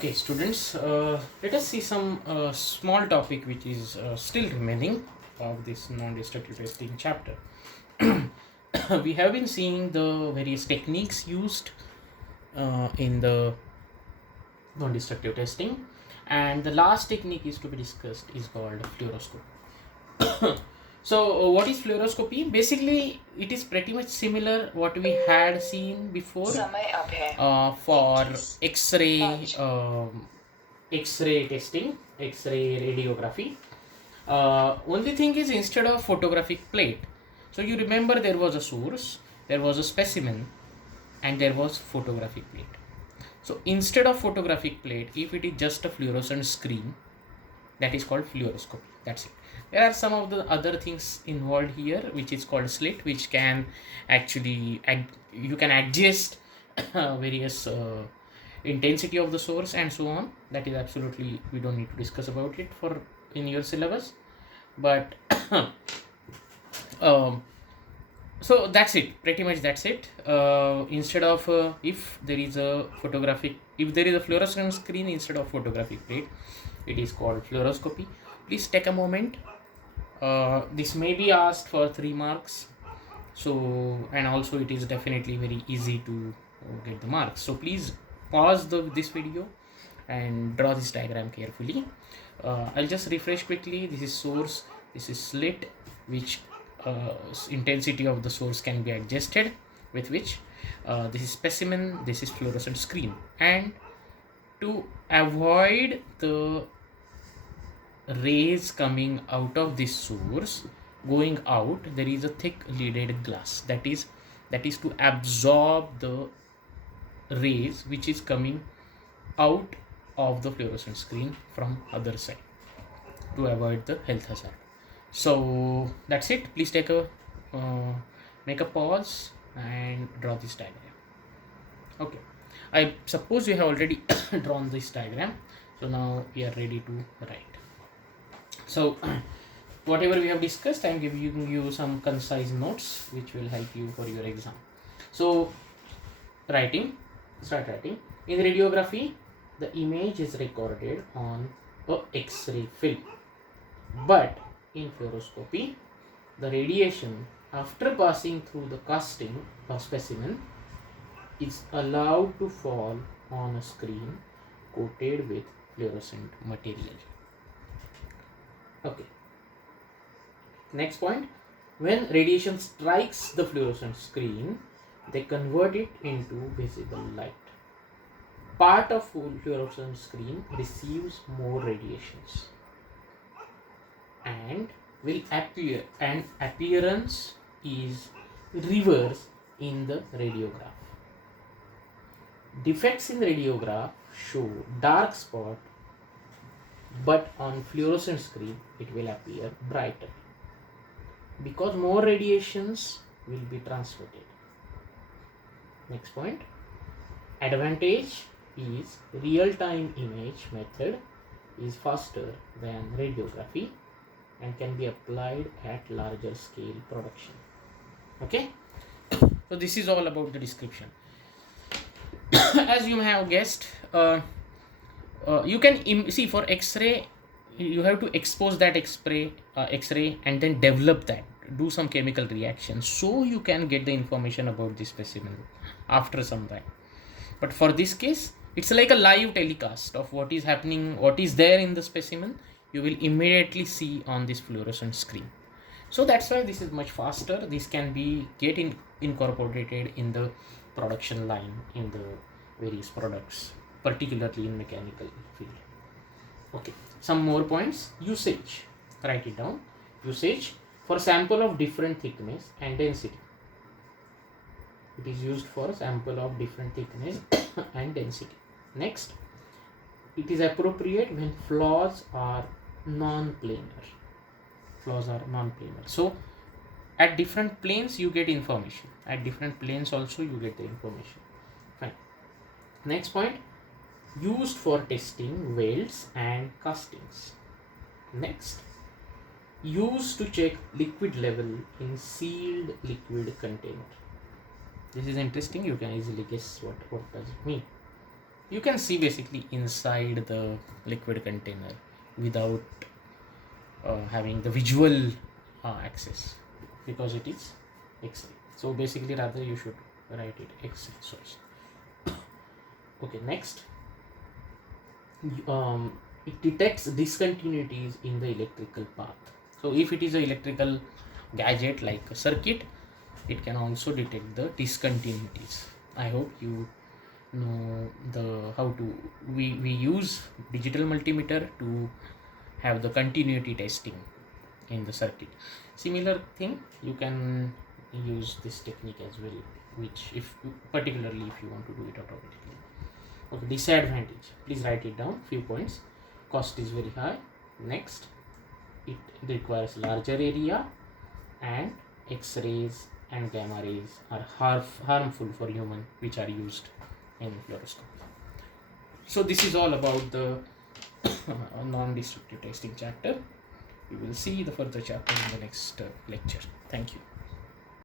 Okay, students, let us see some small topic which is still remaining of this non-destructive testing chapter. We have been seeing the various techniques used in the non-destructive testing, and the last technique is to be discussed is called fluoroscopy. So, what is fluoroscopy? Basically, it is pretty much similar what we had seen before for X-ray. X-ray testing, X-ray radiography. Only thing is, instead of photographic plate, so you remember there was a source, there was a specimen, and there was photographic plate. So instead of photographic plate, if it is just a fluorescent screen, that is called fluoroscopy. That's it. There are some of the other things involved here, which is called slit, which can actually you can adjust various intensity of the source and so on. That is absolutely, we don't need to discuss about it for in your syllabus, but so that's it, pretty much that's it. Instead of if there is a fluorescent screen instead of photographic plate, it is called fluoroscopy. Please take a moment. This may be asked for 3 marks, so, and also it is definitely very easy to get the marks. So please pause this video and draw this diagram carefully. I'll just refresh quickly. This is source, this is slit, which intensity of the source can be adjusted, with which this is specimen, this is fluorescent screen. And to avoid the rays coming out of this source going out, there is a thick leaded glass that is to absorb the rays which is coming out of the fluorescent screen from other side, to avoid the health hazard. So that's it. Please take a make a pause and draw this diagram. Okay, I suppose you have already drawn this diagram, so now we are ready to write. So whatever we have discussed, I am giving you some concise notes which will help you for your exam. So start writing. In radiography, the image is recorded on a X-ray film, but in fluoroscopy, the radiation after passing through the casting or specimen is allowed to fall on a screen coated with fluorescent material. Okay. Next point, when radiation strikes the fluorescent screen, they convert it into visible light. Part of fluorescent screen receives more radiations and will appear, and appearance is reversed in the radiograph. Defects in radiograph show dark spot, but on fluorescent screen it will appear brighter because more radiations will be transmitted. Next point, advantage is real-time image method is faster than radiography and can be applied at larger scale production. Okay, so this is all about the description. As you may have guessed, you can see for X-ray, you have to expose that X-ray and then develop that, do some chemical reaction, so you can get the information about the specimen after some time. But for this case, it's like a live telecast of what is happening, what is there in the specimen, you will immediately see on this fluorescent screen. So that's why this is much faster. This can be incorporated in the production line in the various products, particularly in mechanical field. Okay, some more points. Usage, write it down. Usage, for sample of different thickness and density. It is used for sample of different thickness and density. Next, it is appropriate when flaws are non-planar. So at different planes you get information. At different planes also you get the information. Fine. Next point, used for testing welds and castings. Next, used to check liquid level in sealed liquid container. This is interesting. You can easily guess what does it mean. you can see basically inside the liquid container without having the visual access, because it is X-ray. So basically rather you should write it X-ray source. Okay, next, it detects discontinuities in the electrical path. So if it is an electrical gadget like a circuit, it can also detect the discontinuities. I hope you know the how to we use digital multimeter to have the continuity testing in the circuit. Similar thing, you can use this technique as well, which if particularly if you want to do it automatically. Okay, disadvantage, please write it down, few points. Cost is very high. Next, it requires larger area, and X-rays and gamma rays are harmful for human, which are used in fluoroscopy. So this is all about the non-destructive testing chapter. We will see the further chapter in the next lecture. Thank you.